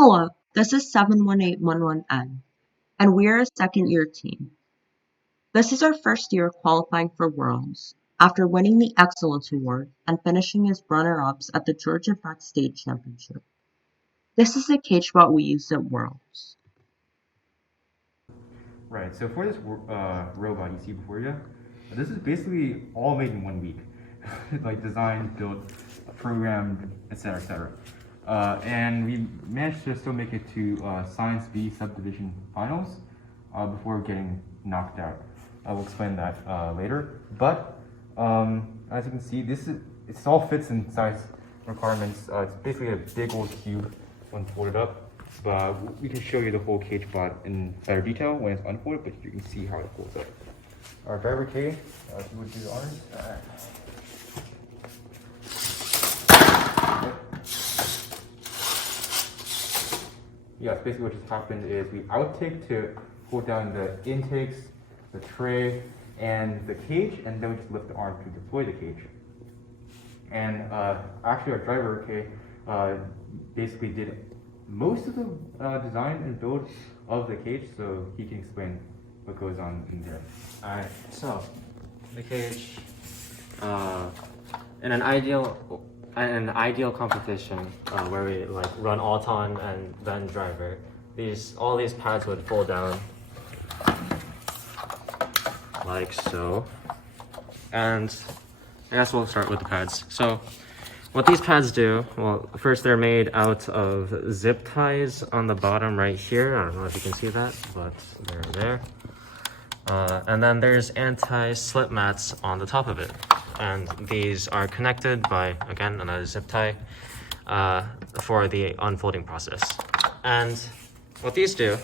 Hello, this is 71811N, and we are a second year team. This is our first year qualifying for Worlds, after winning the Excellence Award and finishing as runner-ups at the Georgia Track State Championship. This is the cage bot we used at Worlds. Right, so for this robot you see before you, this is basically all made in 1 week. Like designed, built, programmed, etc., etc. And we managed to still make it to Science B subdivision finals before getting knocked out. I will explain that later. But as you can see, it all fits in size requirements. It's basically a big old cube when folded up. But we can show you the whole cage bot in better detail when it's unfolded, but you can see how it folds up. Our driver K, if you would do the honors. Yes, basically what just happened is we outtake to hold down the intakes, the tray, and the cage, and then we just lift the arm to deploy the cage. And actually our driver K basically did most of the design and build of the cage, so he can explain what goes on in there. Alright, so the cage, in an ideal competition where we like run Auton and then driver, all these pads would fold down like so. And I guess we'll start with the pads. So what these pads do, well, first they're made out of zip ties on the bottom right here. I don't know if you can see that, but they're there. And then there's anti-slip mats on the top of it. And these are connected by, again, another zip tie for the unfolding process. And what these do,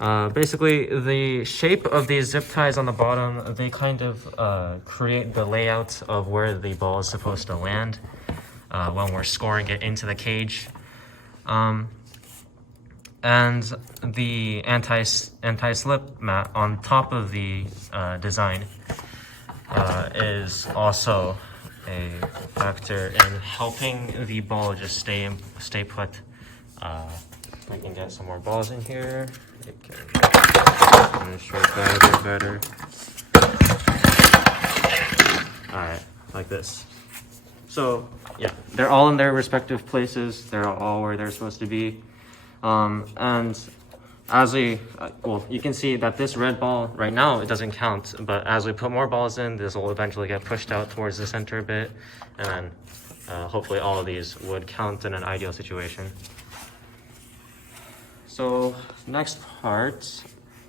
basically the shape of these zip ties on the bottom, they kind of create the layout of where the ball is supposed to land when we're scoring it into the cage. And the anti-slip mat on top of the design is also a factor in helping the ball just stay put. I can get some more balls in here. It can demonstrate that a bit better. Alright, like this. So yeah, they're all in their respective places. They're all where they're supposed to be. And as we, well, you can see that this red ball right now, it doesn't count, but as we put more balls in, this will eventually get pushed out towards the center a bit, and then hopefully all of these would count in an ideal situation. So next part,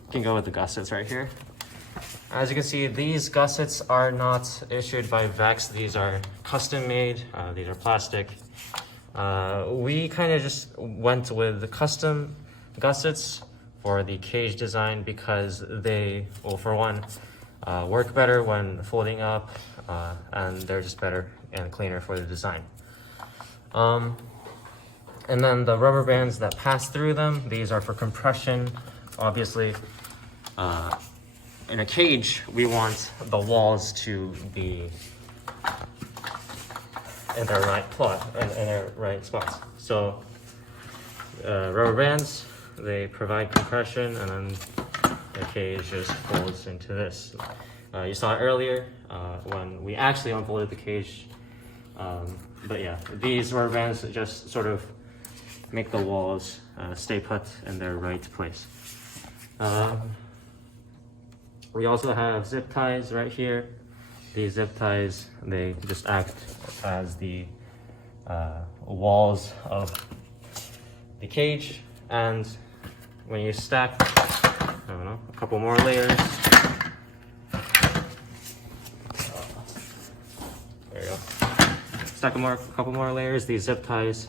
you can go with the gussets right here. As you can see, these gussets are not issued by Vex. These are custom made. These are plastic. We kind of just went with the custom gussets for the cage design because they, well, for one, work better when folding up, and they're just better and cleaner for the design. And then the rubber bands that pass through them, these are for compression. Obviously, in a cage, we want the walls to be in their right plot, in their right spots. So rubber bands, they provide compression, and then the cage just folds into this. You saw it earlier when we actually unfolded the cage. But yeah, these rubber bands just sort of make the walls stay put in their right place. We also have zip ties right here. These zip ties, they just act as the walls of the cage, and when you stack, I don't know, a couple more layers, there you go. Stack a couple more layers. These zip ties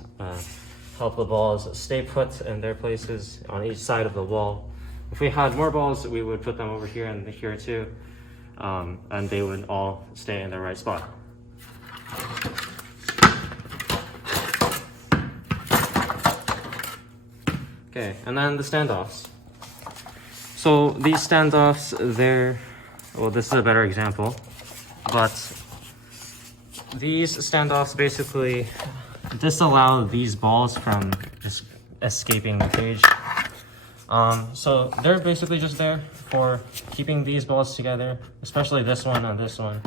help the balls stay put in their places on each side of the wall. If we had more balls, we would put them over here and here too. And they would all stay in the right spot. Okay, and then the standoffs. So these standoffs, well, this is a better example, but these standoffs basically disallow these balls from just escaping the cage. So they're basically just there for keeping these balls together, especially this one and this one,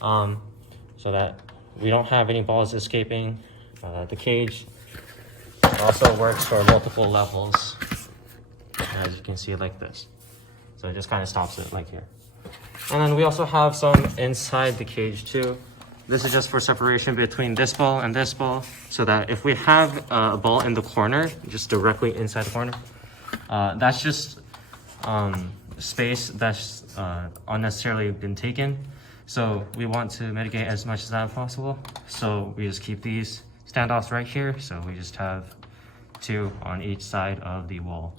so that we don't have any balls escaping the cage. It also works for multiple levels, as you can see like this. So it just kind of stops it like here. And then we also have some inside the cage too. This is just for separation between this ball and this ball, so that if we have a ball in the corner, just directly inside the corner, that's just space that's unnecessarily been taken. So we want to mitigate as much as that possible. So we just keep these standoffs right here. So we just have 2 on each side of the wall.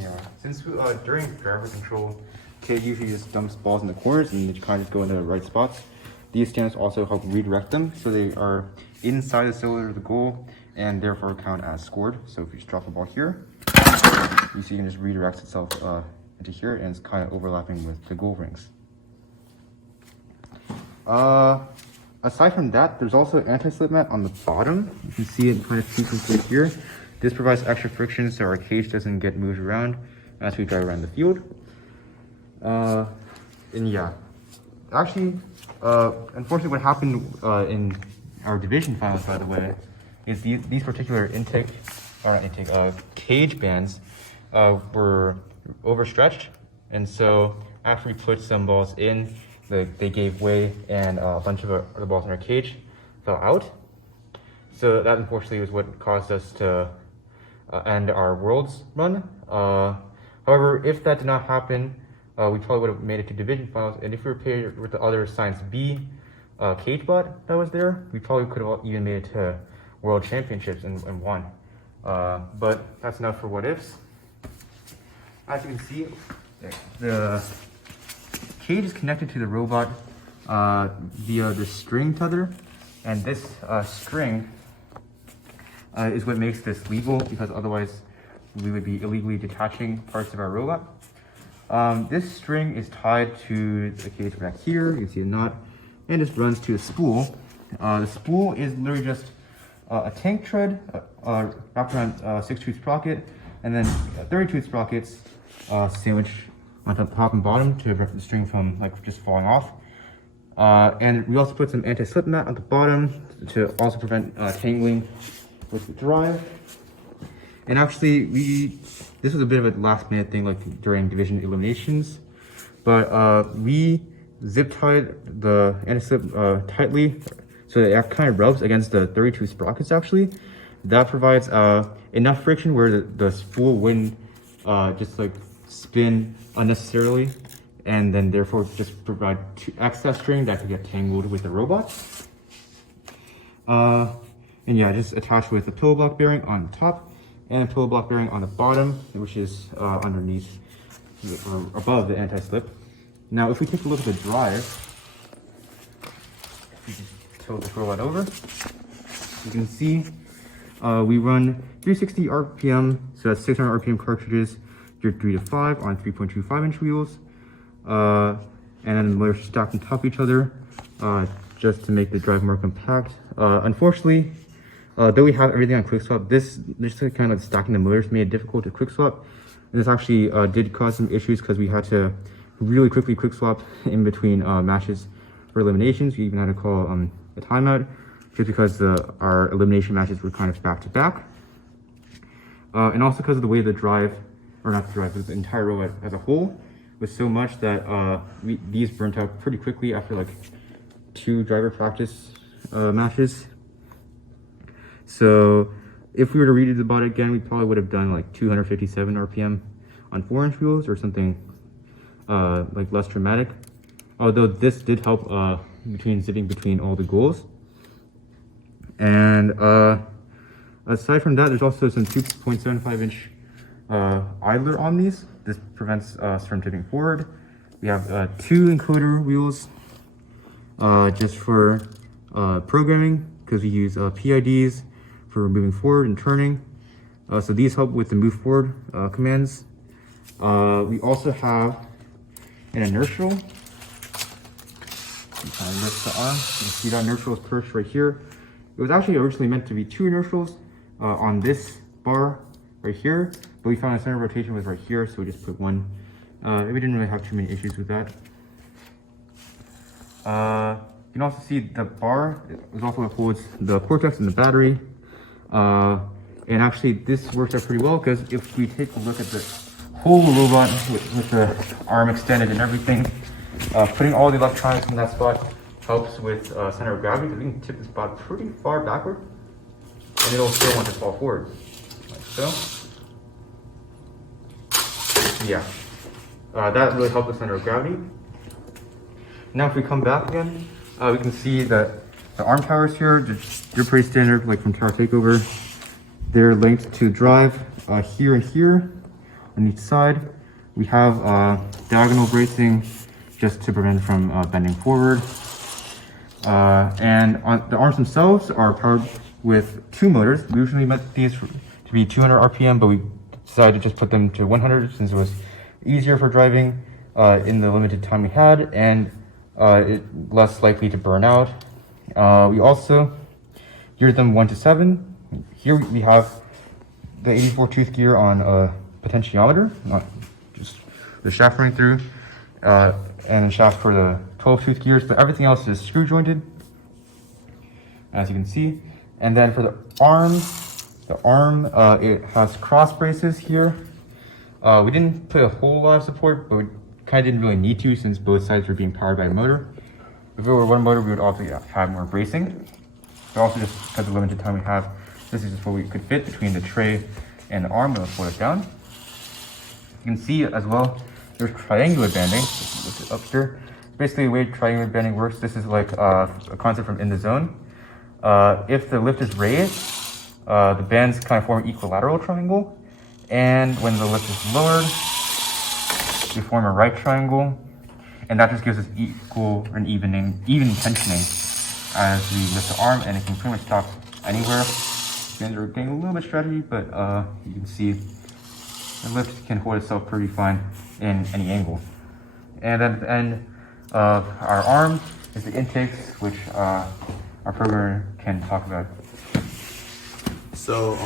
Yeah, since during driver control, kid usually just dumps balls in the corners and they kind of go into the right spots. These stands also help redirect them, so they are inside the cylinder of the goal and therefore count as scored. So if you just drop the ball here, you see it just redirects itself into here, and it's kind of overlapping with the goal rings. Aside from that, there's also an anti-slip mat on the bottom. You can see it kind of features right here. This provides extra friction so our cage doesn't get moved around as we drive around the field. And yeah, actually, unfortunately what happened in our division finals, by the way, is these particular cage bands were overstretched, and so after we put some balls in, they gave way, and a bunch of other balls in our cage fell out. So that unfortunately was what caused us to end our Worlds run. However, if that did not happen, we probably would have made it to division finals, and if we were paired with the other Science B cage bot that was there, we probably could have even made it to World Championships and won. But that's enough for what ifs. As you can see, the cage is connected to the robot via the string tether, and this string is what makes this legal, because otherwise we would be illegally detaching parts of our robot. This string is tied to the cage back here. You can see a knot, and just runs to a spool. The spool is literally just a tank tread wrapped around 6 tooth sprocket, and then 30 tooth sprockets sandwiched on top and bottom to prevent the string from just falling off. And we also put some anti-slip mat on the bottom to also prevent tangling with the drive. And actually, this was a bit of a last minute thing during division eliminations, but we zip tied the anti-slip tightly so that it kind of rubs against the 32 sprockets actually. That provides enough friction where the spool wouldn't just spin unnecessarily, and then therefore just provide excess string that could get tangled with the robot. And yeah, just attached with a pillow block bearing on the top and a pillow block bearing on the bottom, which is underneath or above the anti-slip. Now, if we take a look at the drive, if we just tilt this robot over, you can see we run 360 RPM, so that's 600 RPM cartridges, geared 3 to 5 on 3.25 inch wheels, and then they're stacked on top of each other just to make the drive more compact. Unfortunately, though we have everything on quick swap, this just kind of stacking the motors made it difficult to quick swap. And this actually did cause some issues because we had to really quickly quick swap in between matches for eliminations. We even had to call a timeout just because our elimination matches were kind of back to back. And also because of the way the drive, or not the drive, but the entire robot as a whole was so much that these burnt out pretty quickly after 2 driver practice matches. So if we were to redo the bot again, we probably would have done 257 RPM on 4 inch wheels or something less dramatic. Although this did help zipping between all the goals. And aside from that, there's also some 2.75 inch idler on these. This prevents us from tipping forward. We have 2 encoder wheels just for programming, because we use PIDs for moving forward and turning. So these help with the move forward commands. We also have an inertial. You kind of lift the arm. You can see that inertial is perched right here. It was actually originally meant to be 2 inertials on this bar right here, but we found a center of rotation was right here, so we just put one. We didn't really have too many issues with that. You can also see the bar is also what holds the cortex and the battery. And actually this works out pretty well, because if we take a look at the whole robot with the arm extended and everything, putting all the electronics in that spot helps with center of gravity, because we can tip this bot pretty far backward and it'll still want to fall forward, like so. Yeah, that really helped with center of gravity. Now if we come back again, we can see that the arm towers here, they're pretty standard, like from Tower Takeover. They're linked to drive here and here on each side. We have diagonal bracing just to prevent from bending forward. And the arms themselves are powered with 2 motors. We usually meant these to be 200 RPM, but we decided to just put them to 100 since it was easier for driving in the limited time we had, and less likely to burn out. We also geared them 1 to 7. Here we have the 84 tooth gear on a potentiometer, not just the shaft running through, and a shaft for the 12 tooth gears, but everything else is screw jointed, as you can see. And then for the arm, it has cross braces here. We didn't put a whole lot of support, but we kind of didn't really need to since both sides were being powered by a motor. If it were one motor, we would also have more bracing. But also just because of the limited time we have, this is just what we could fit between the tray and the arm. We'll fold it down. You can see as well, there's triangular banding. Lift it up here. Basically, the way triangular banding works, this is like a concept from In the Zone. If the lift is raised, the bands kind of form an equilateral triangle. And when the lift is lowered, we form a right triangle. And that just gives us equal and even tensioning as we lift the arm, and it can pretty much stop anywhere. Bands are getting a little bit stretchy, but you can see the lift can hold itself pretty fine in any angle. And then at the end of our arm is the intakes, which our programmer can talk about. So,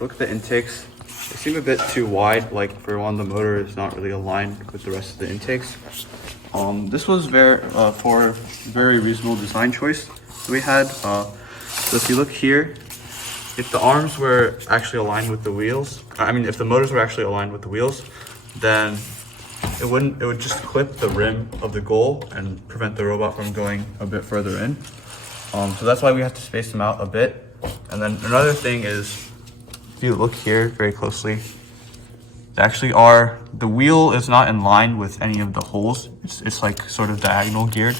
look at the intakes. They seem a bit too wide, like for one, the motor is not really aligned with the rest of the intakes. This was for very reasonable design choice that we had. So if you look here, if the arms were actually aligned with the wheels, if the motors were actually aligned with the wheels, then it would just clip the rim of the goal and prevent the robot from going a bit further in. So that's why we have to space them out a bit. And then another thing is, if you look here very closely, the wheel is not in line with any of the holes. It's like sort of diagonal geared.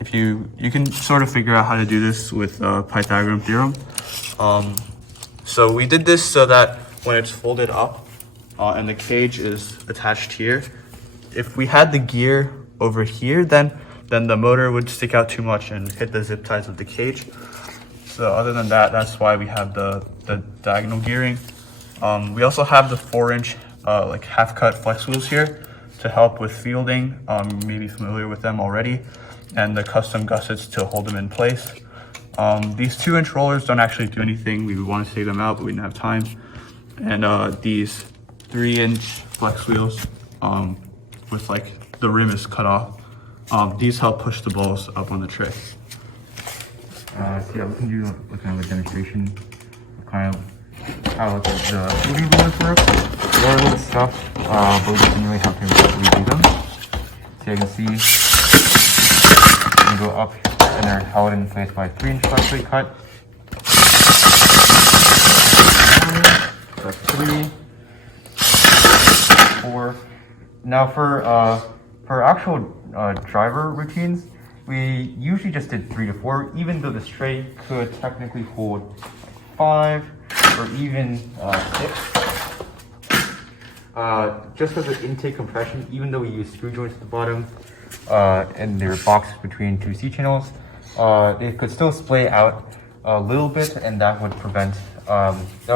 If you can sort of figure out how to do this with Pythagorean theorem. So we did this so that when it's folded up and the cage is attached here, if we had the gear over here, then the motor would stick out too much and hit the zip ties of the cage. So other than that, that's why we have the diagonal gearing. We also have the 4-inch like half-cut flex wheels here to help with fielding. You may be familiar with them already, and the custom gussets to hold them in place. These 2-inch rollers don't actually do anything. We would want to take them out, but we didn't have time. And these 3-inch flex wheels with like the rim is cut off. These help push the balls up on the tray. So yeah, we can do kind of a demonstration of kind of how the moving rollers work. They're a little stuff, but we didn't really have to redo them. So you can see, you can go up and they're held in place by 3-inch flat plate cut. That's 3, 4. Now for actual driver routines, we usually just did 3 to 4, even though this tray could technically hold 5 or even 6. Just because of intake compression, even though we use screw joints at the bottom and they're boxed between 2 C channels, it could still splay out a little bit, and that would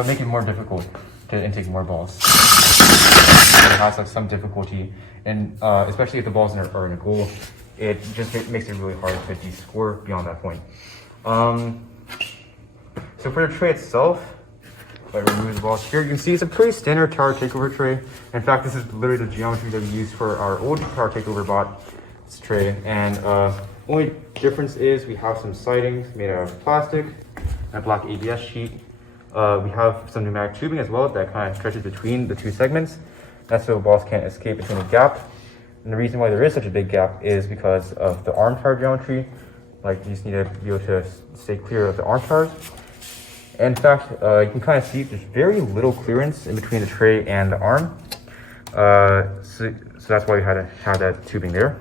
make it more difficult to intake more balls. It has like some difficulty, and especially if the balls are in a goal, it just makes it really hard to de-score beyond that point. So for the tray itself, Like remove the balls here. You can see it's a pretty standard tower takeover tray. In fact, this is literally the geometry that we used for our old tower takeover bot tray. And only difference is we have some sidings made out of plastic and a black ABS sheet. We have some pneumatic tubing as well that kind of stretches between the two segments. That's so balls can't escape between the gap. And the reason why there is such a big gap is because of the arm tower geometry. Like you just need to be able to stay clear of the arm towers. In fact, you can kind of see there's very little clearance in between the tray and the arm. So that's why we had to have that tubing there.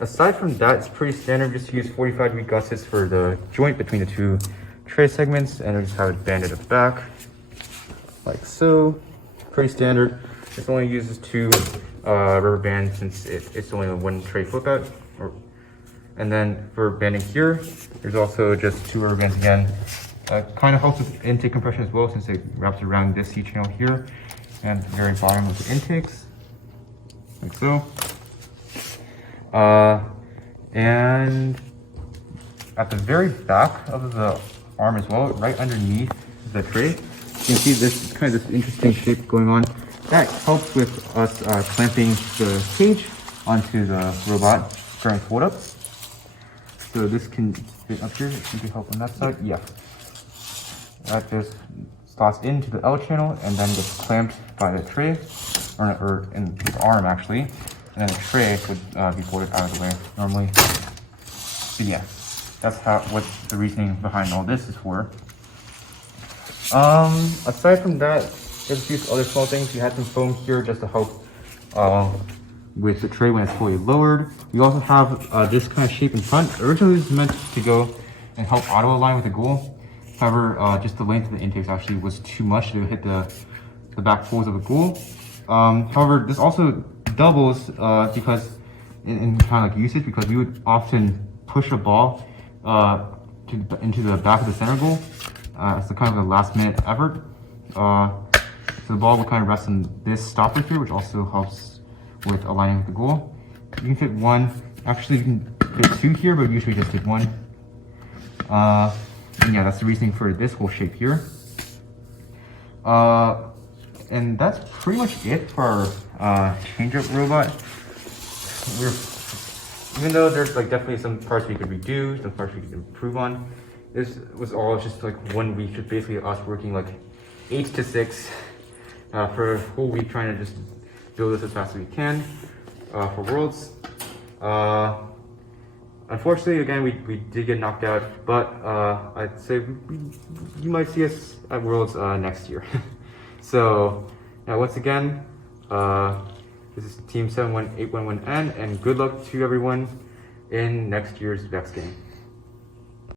Aside from that, it's pretty standard just to use 45-degree gussets for the joint between the two tray segments, and we just have it banded at the back, like so. Pretty standard. This only uses 2 rubber bands since it's only a 1 tray flip out. And then for banding here, there's also just 2 rubber bands again. Kind of helps with intake compression as well since it wraps around this C channel here and the very bottom of the intakes, like so. And at the very back of the arm as well, right underneath the tray, you can see this kind of this interesting shape going on. That helps with us clamping the cage onto the robot during fold up. So this can fit up here. It can help on that side. Yeah. That just slots into the L channel and then gets clamped by the tray, or in the arm actually. And then the tray would be folded out of the way normally. So yeah, that's what the reasoning behind all this is for. Aside from that, there's a few other small things. We had some foam here just to help with the tray when it's fully lowered. We also have this kind of shape in front. Originally this was meant to go and help auto align with the goal. However, just the length of the intakes actually was too much to hit the back folds of the goal. However, this also doubles because in kind of like usage, because we would often push a ball into the back of the center goal. It's the kind of a last minute effort. So the ball will kind of rest on this stopper here, which also helps with aligning with the goal. You can fit 1, actually you can fit 2 here, but usually just did 1. And yeah, that's the reasoning for this whole shape here. And that's pretty much it for our change-up robot. Even though there's like definitely some parts we could redo, some parts we could improve on, this was all just like 1 week, just basically us working like 8 to 6 for a whole week trying to just build this as fast as we can for Worlds. Unfortunately, again, we did get knocked out, but I'd say you might see us at Worlds next year. So, now once again, this is Team 71811N, and good luck to everyone in next year's Vex game.